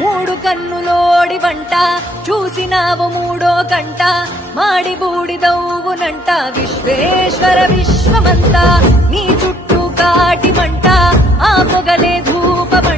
మూడు కన్నులోడి వంట చూసినావు మూడో గంట మాడి బూడిదవునంట విశ్వేశ్వర విశ్వమంతా నీ చుట్టూ కాటి మంట ఆ పొగలే ధూపమంట